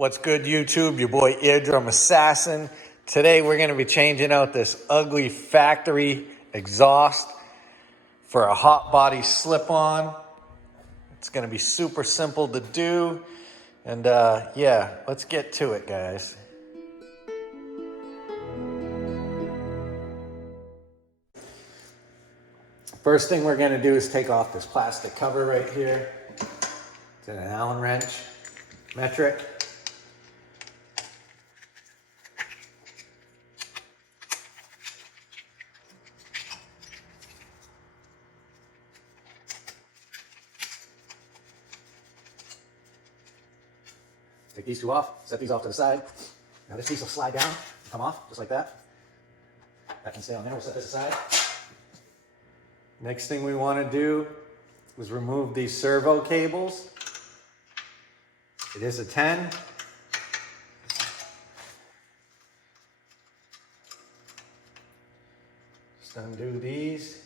What's good, YouTube? Your boy Eardrum Assassin. Today we're going to be changing out this ugly factory exhaust for a hot body slip-on. It's going to be super simple to do. And yeah, let's get to it, guys. First thing we're going to do is take off this plastic cover right here. It's an Allen wrench, metric. Take these two off, set these off to the side. Now this piece will slide down, come off, just like that. That can stay on there, we'll set this aside. Next thing we want to do is remove these servo cables. It is a 10. Just undo these.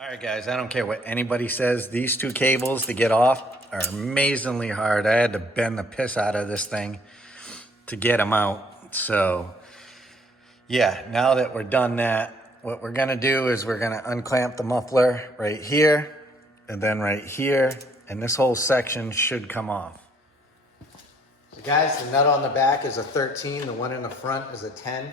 All right, guys, I don't care what anybody says. These two cables to get off are amazingly hard. I had to bend the piss out of this thing to get them out. So yeah, now that we're done that, what we're gonna do is we're gonna unclamp the muffler right here and then right here, and this whole section should come off. So guys, the nut on the back is a 13, the one in the front is a 10.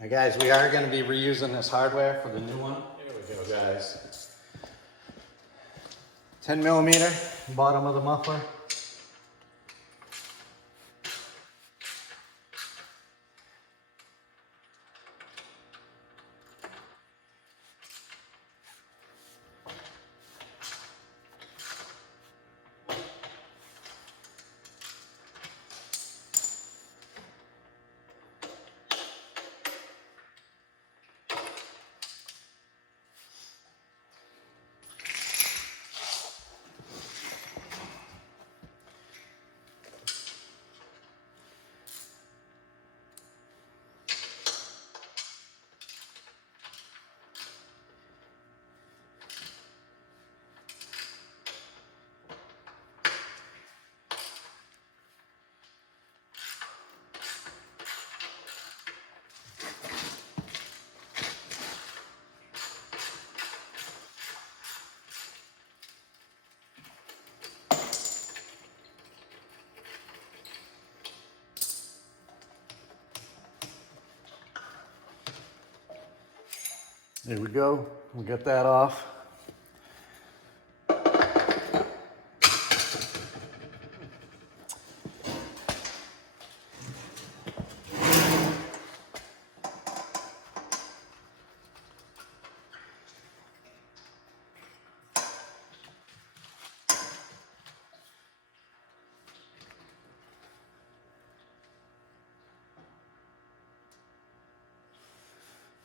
Now guys, we are going to be reusing this hardware for the new one. Here we go, guys. 10 millimeter, bottom of the muffler. There we go, we got that off.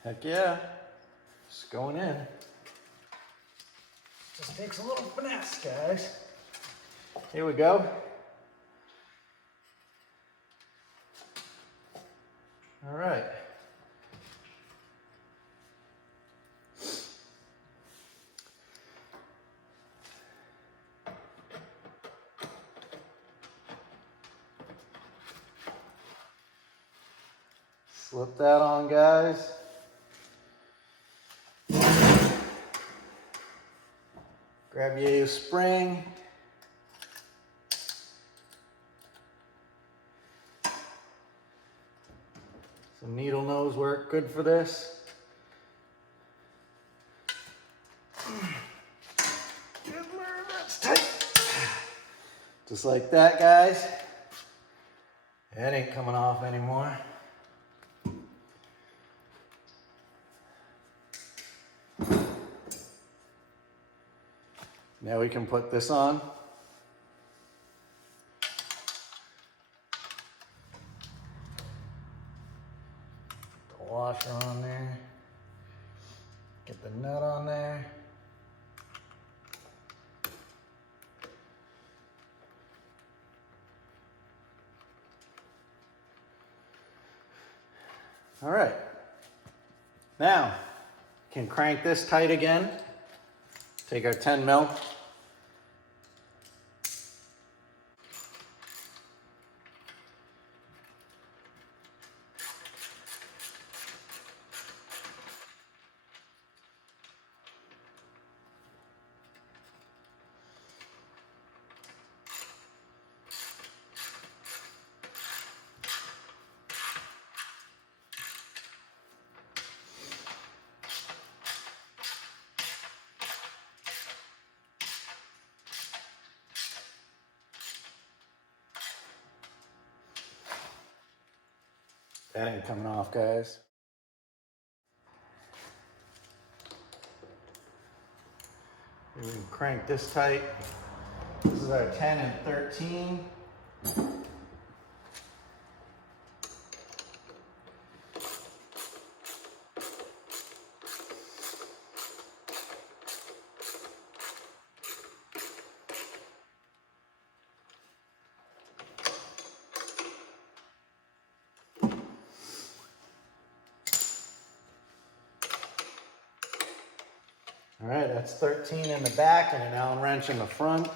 Heck yeah. Just going in. Just takes a little finesse, guys. Here we go. All right. Slip that on, guys. Grab your spring. Some needle nose work, good for this. That's tight. Just like that, guys. That ain't coming off anymore. Now we can put this on. washer on there. Get the nut on there. All right. Now, can crank this tight again. Take our 10 mil. That ain't coming off, guys. We can crank this tight. This is our 10 and 13. All right, that's 13 in the back and an Allen wrench in the front.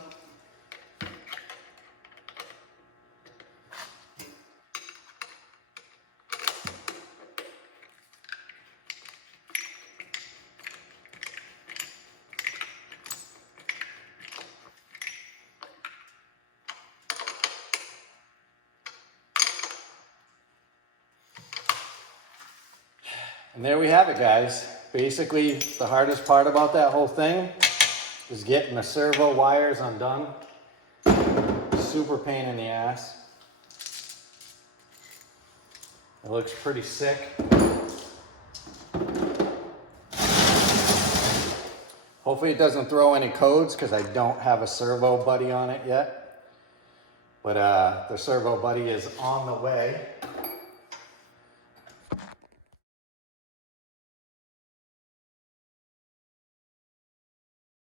And there we have it, guys. Basically, the hardest part about that whole thing is getting the servo wires undone. Super pain in the ass. It looks pretty sick. Hopefully it doesn't throw any codes because I don't have a servo buddy on it yet. But the servo buddy is on the way.